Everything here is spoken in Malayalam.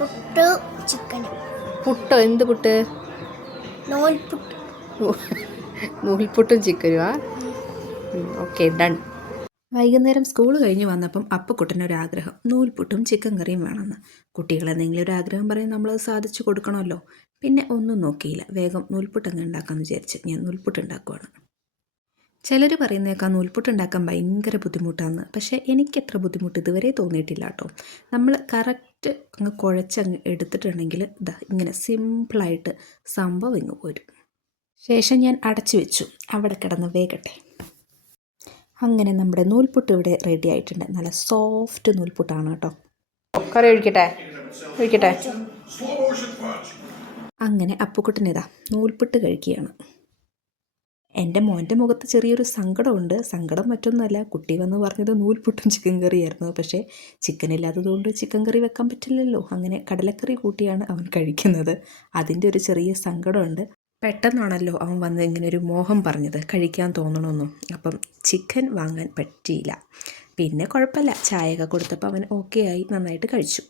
പുട്ട് ചിക്കൻ. പുട്ടോ? എന്ത് പുട്ട്? നൂൽപുട്ട്. നൂൽപുട്ടും ചിക്കനുമാ? Okay, done. വൈകുന്നേരം സ്കൂൾ കഴിഞ്ഞ് വന്നപ്പം അപ്പക്കുട്ടനൊരാഗ്രഹം, നൂൽപുട്ടും ചിക്കൻ കറിയും വേണമെന്ന്. കുട്ടികളെന്തെങ്കിലും ഒരു ആഗ്രഹം പറയും, നമ്മളത് സാധിച്ചു കൊടുക്കണമല്ലോ. പിന്നെ ഒന്നും നോക്കിയില്ല, വേഗം നൂൽപുട്ടങ്ങ് ഉണ്ടാക്കാമെന്ന് വിചാരിച്ച് ഞാൻ നൂൽപുട്ട് ഉണ്ടാക്കുവാണ്. ചിലർ പറയുന്നേക്കാം നൂൽപുട്ട് ഉണ്ടാക്കാൻ ഭയങ്കര ബുദ്ധിമുട്ടാണ്. പക്ഷേ എനിക്കത്ര ബുദ്ധിമുട്ട് ഇതുവരെ തോന്നിയിട്ടില്ല കേട്ടോ. നമ്മൾ കറക്റ്റ് അങ്ങ് കുഴച്ചങ്ങ് എടുത്തിട്ടുണ്ടെങ്കിൽ ഇതാ ഇങ്ങനെ സിമ്പിളായിട്ട് സംഭവം ഇങ്ങ് പോരും. ശേഷം ഞാൻ അടച്ചു വെച്ചു, അവിടെ കിടന്ന് വേകട്ടെ. അങ്ങനെ നമ്മുടെ നൂൽപുട്ട് ഇവിടെ റെഡി ആയിട്ടുണ്ട്. നല്ല സോഫ്റ്റ് നൂൽപുട്ടാണ് കേട്ടോ. കറി ഒഴിക്കട്ടെ. അങ്ങനെ അപ്പുക്കുട്ടനിതാ നൂൽപുട്ട് കഴിക്കുകയാണ്. എൻ്റെ മോൻ്റെ മുഖത്ത് ചെറിയൊരു സങ്കടമുണ്ട്. സങ്കടം മറ്റൊന്നുമല്ല, കുട്ടി വന്ന് പറഞ്ഞത് നൂൽപുട്ടും ചിക്കൻ കറിയായിരുന്നു. പക്ഷേ ചിക്കൻ ഇല്ലാത്തതുകൊണ്ട് ചിക്കൻ കറി വെക്കാൻ പറ്റില്ലല്ലോ. അങ്ങനെ കടലക്കറി കൂട്ടിയാണ് അവൻ കഴിക്കുന്നത്. അതിൻ്റെ ഒരു ചെറിയ സങ്കടമുണ്ട്. പെട്ടെന്നാണല്ലോ അവൻ വന്ന് ഇങ്ങനെ ഒരു മോഹം പറഞ്ഞത്, കഴിക്കാൻ തോന്നണമെന്നും. അപ്പം ചിക്കൻ വാങ്ങാൻ പറ്റിയില്ല. പിന്നെ കുഴപ്പമില്ല, ചായയൊക്കെ കൊടുത്തപ്പോൾ അവൻ ഓക്കെ ആയി, നന്നായിട്ട് കഴിച്ചു.